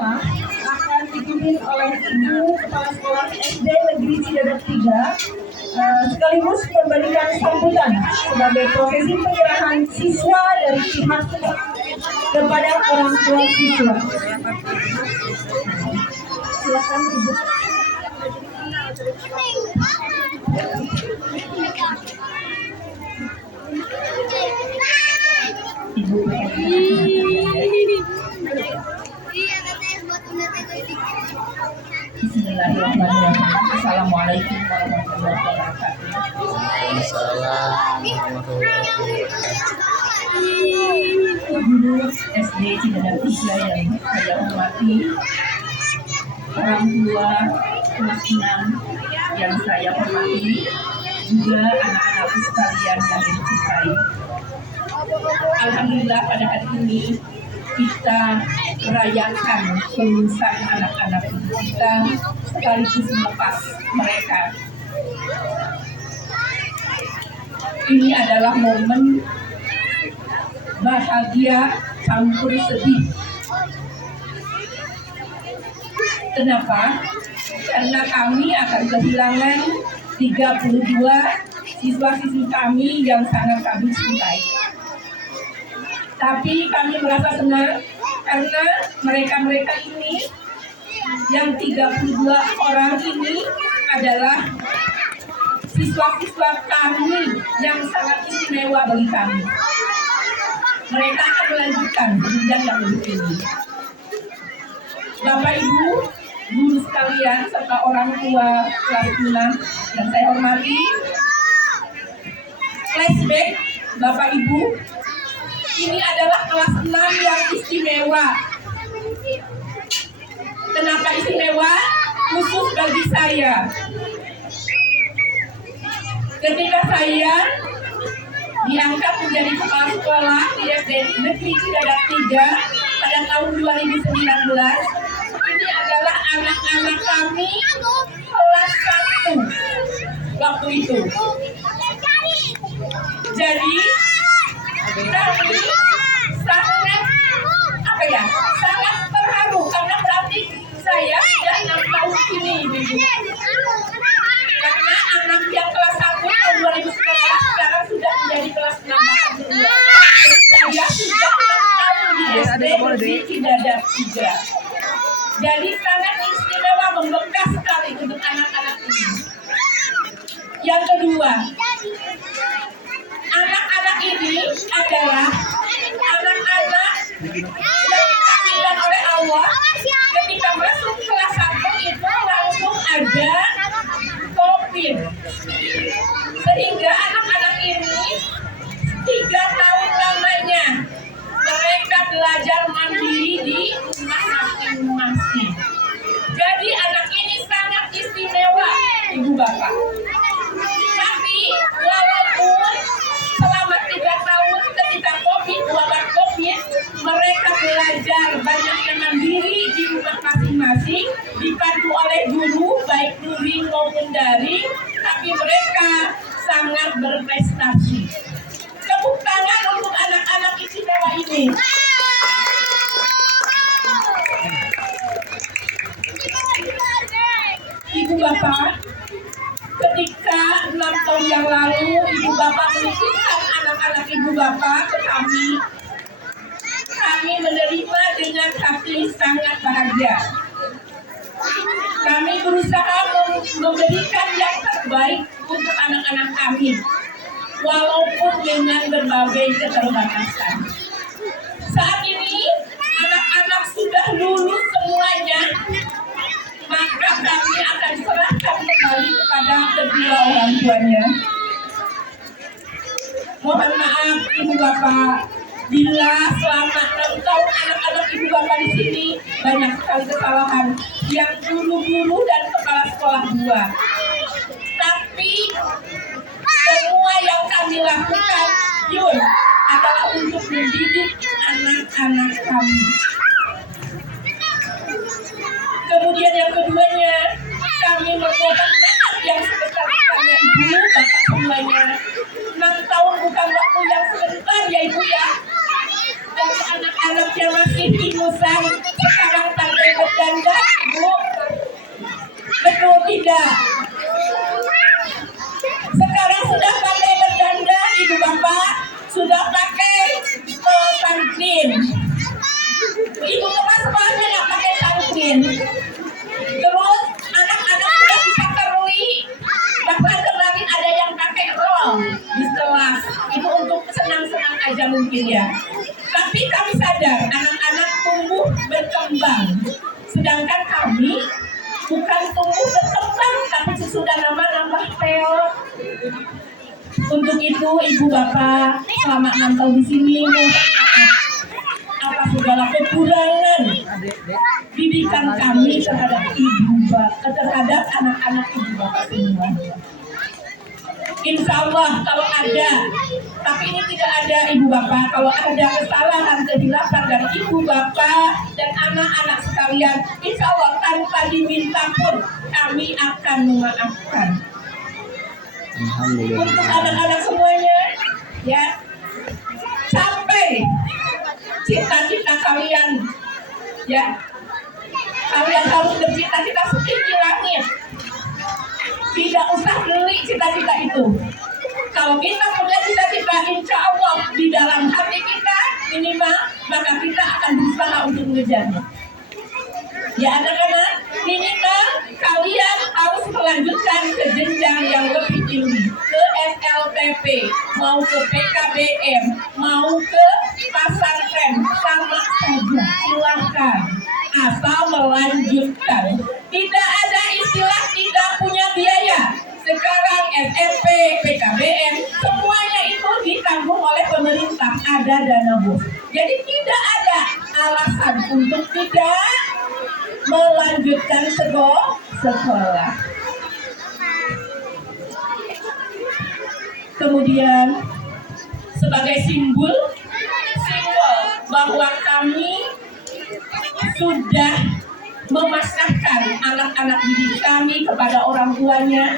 sekolah akan dipimpin oleh Ibu Kepala Sekolah SD Negeri Cidadak 3 sekaligus memberikan sambutan sebagai prosesi penyerahan siswa dari pihak kepada orang tua siswa. Silakan Ibu. Bismillahirrahmanirrahim. Assalamualaikum warahmatullahi wabarakatuh. Guru SD Cidadak 3 yang saya hormati, orang tua kelas 6 yang saya hormati, juga anak-anakku sekalian yang dicintai. Alhamdulillah pada hari ini kita merayakan kelulusan anak-anak kita sekaligus melepas mereka. Ini adalah momen bahagia campur sedih. Kenapa? Karena kami akan kehilangan 32 siswa-siswi kami yang sangat kami cintai. Tapi kami merasa senang karena mereka-mereka ini, yang 32 orang ini adalah siswa-siswa kami yang sangat istimewa bagi kami. Mereka akan melanjutkan jenjang yang lebih tinggi. Bapak Ibu, guru sekalian, serta orang tua kelas 6 yang saya hormati, flashback Bapak Ibu, ini adalah kelas 6 yang istimewa. Kenapa istimewa? Khusus bagi saya. Ketika saya diangkat menjadi kepala sekolah di SD Negeri Cidadak 3 pada tahun 2019, ini adalah anak-anak kami kelas 1 waktu itu. Jadi kami sangat terharu karena berarti saya sudah 6 tahun ini, karena anak yang kelas 1 tahun 2019 sekarang sudah menjadi kelas 6 alhamdulillah. Saya sudah 6 tahun di SD Negeri Cidadak 3. Jadi sangat istimewa, membekas sekali untuk anak-anak ini. Yang kedua, anak-anak ini adalah anak-anak yang ditakdirkan oleh Allah ketika masuk kelas 1 itu langsung ada COVID. Sehingga anak-anak ini 3 tahun lamanya mereka belajar mandiri di rumah masing-masing. Jadi anak ini sangat istimewa, Ibu Bapak. Tapi walaupun selama 3 tahun ketika wabah COVID, mereka belajar banyak yang mandiri di rumah masing-masing, dibantu oleh guru, baik luring maupun daring, tapi mereka sangat berprestasi. Tepuk tangan untuk anak-anak istimewa ini. Ibu Bapak, ketika 6 tahun yang lalu Ibu Bapak menitipkan anak-anak Ibu Bapak ke kami menerima dengan hati sangat bahagia. Kami berusaha memberikan yang terbaik untuk anak-anak kami, walaupun dengan berbagai keterbatasan. Saat ini anak-anak sudah lulus semuanya, maka kami akan serahkan kembali kepada kedua orang tuanya. Mohon maaf Ibu Bapak, bila selama 6 tahun anak-anak Ibu Bapak di sini banyak sekali kesalahan yang guru-guru dan kepala sekolah buat. Tapi semua yang kami lakukan adalah untuk mendidik anak-anak kami. Kemudian yang keduanya, kami membuat yang sebesar-besarnya Ibu Bapak semuanya. 6 tahun bukan waktu yang sebentar ya Ibu ya. Dan anak-anaknya masih ingusan, sekarang tanggal amin. Terus anak-anak juga bisa kerui. Bahkan kemarin ada yang pakai roll di kelas. Itu untuk senang-senang aja mungkin ya. Tapi kami sadar anak-anak tumbuh berkembang. Sedangkan kami bukan tumbuh berkembang, tapi sesudah nambah peot. Untuk itu Ibu Bapak selama 6 tahun di sini atas segala kekurangan didikan kami terhadap Ibu Bapak, terhadap anak-anak Ibu Bapak semua. Insya Allah kalau ada, tapi ini tidak ada Ibu Bapak, kalau ada kesalahan, kehilapan dari Ibu Bapak dan anak-anak sekalian, insya Allah tanpa diminta pun kami akan memaafkan. Untuk anak-anak semuanya, ya, sampai cita-cita kalian, ya, kalian harus bercita-cita setinggi langit. Tidak usah beli cita-cita itu. Kalau kita punya cita-cita, insya Allah di dalam hati kita minimal, maka kita akan berusaha untuk mengejarnya. Ya anak-anak, minimal kalian harus melanjutkan ke jenjang yang lebih tinggi, ke SLTP, mau ke PKBM, mau ke pesantren, sama saja, silahkan. Asal melanjutkan. Tidak ada istilah tidak punya biaya. Sekarang SMP, PKBM, semuanya itu ditanggung oleh pemerintah, ada dana bos. Jadi tidak ada alasan untuk tidak melanjutkan sekolah. Kemudian sebagai simbol bahwa kami sudah memasrahkan anak-anak didik kami kepada orang tuanya,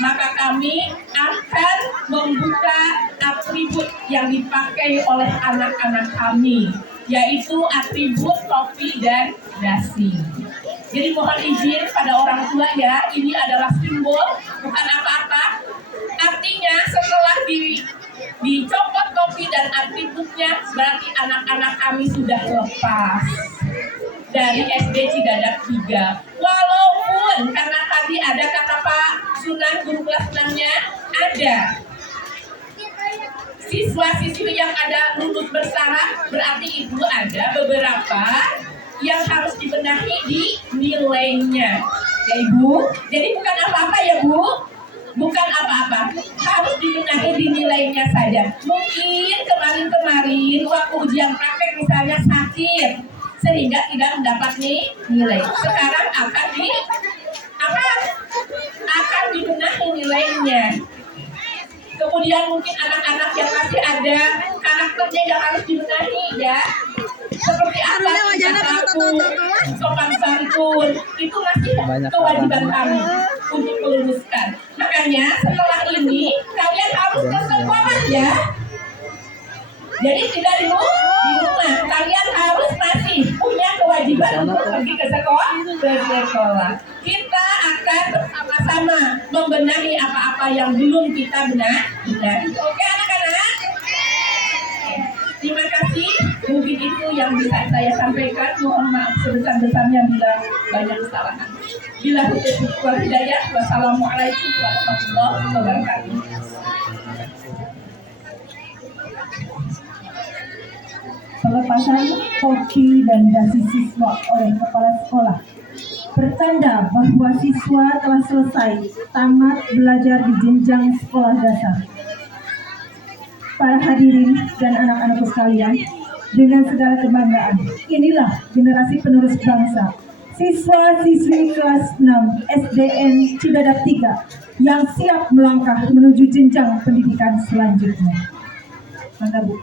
maka kami akan membuka atribut yang dipakai oleh anak-anak kami, yaitu atribut topi dan dasi. Jadi mohon izin pada orang tua ya, ini adalah simbol, bukan apa-apa. Artinya setelah dicopot topi dan atributnya, berarti anak-anak kami sudah lepas dari SD Cibadak 3. Walaupun karena tadi ada kata Pak Sunan, guru kelas 6-nya ada siswa-siswi yang ada lulus bersyarat, berarti itu ada beberapa yang harus dibenahi di nilainya ya Ibu. Jadi bukan apa-apa ya Bu, bukan apa-apa, harus dibenahi di nilainya saja. Mungkin kemarin waktu ujian praktek misalnya sakit sehingga tidak mendapat nilai. Sekarang akan dibenahi nilainya. Kemudian mungkin anak-anak yang masih ada karakternya yang harus dibenahi ya. Seperti apa aku sopan santun, itu masih kewajiban kami untuk meluluskan. Makanya setelah ini kalian harus ke sekolah ya. Jadi tidak di rumah, kalian harus masih punya kewajiban untuk pergi ke sekolah. Kita akan bersama-sama membenahi apa-apa yang belum kita benahi. Oke anak-anak? Terima kasih. Mungkin itu yang bisa saya sampaikan. Mohon maaf sebesar-besarnya bila banyak kesalahan. Bila wal hidayah. Wassalamualaikum warahmatullahi wabarakatuh. Pelepasan topi dan dasi siswa oleh kepala sekolah bertanda bahwa siswa telah selesai tamat belajar di jenjang sekolah dasar. Para hadirin dan anak-anakku sekalian, dengan segala kebanggaan, inilah generasi penerus bangsa, siswa-siswi kelas 6 SDN Cibadak 3 yang siap melangkah menuju jenjang pendidikan selanjutnya. Mangga Bu.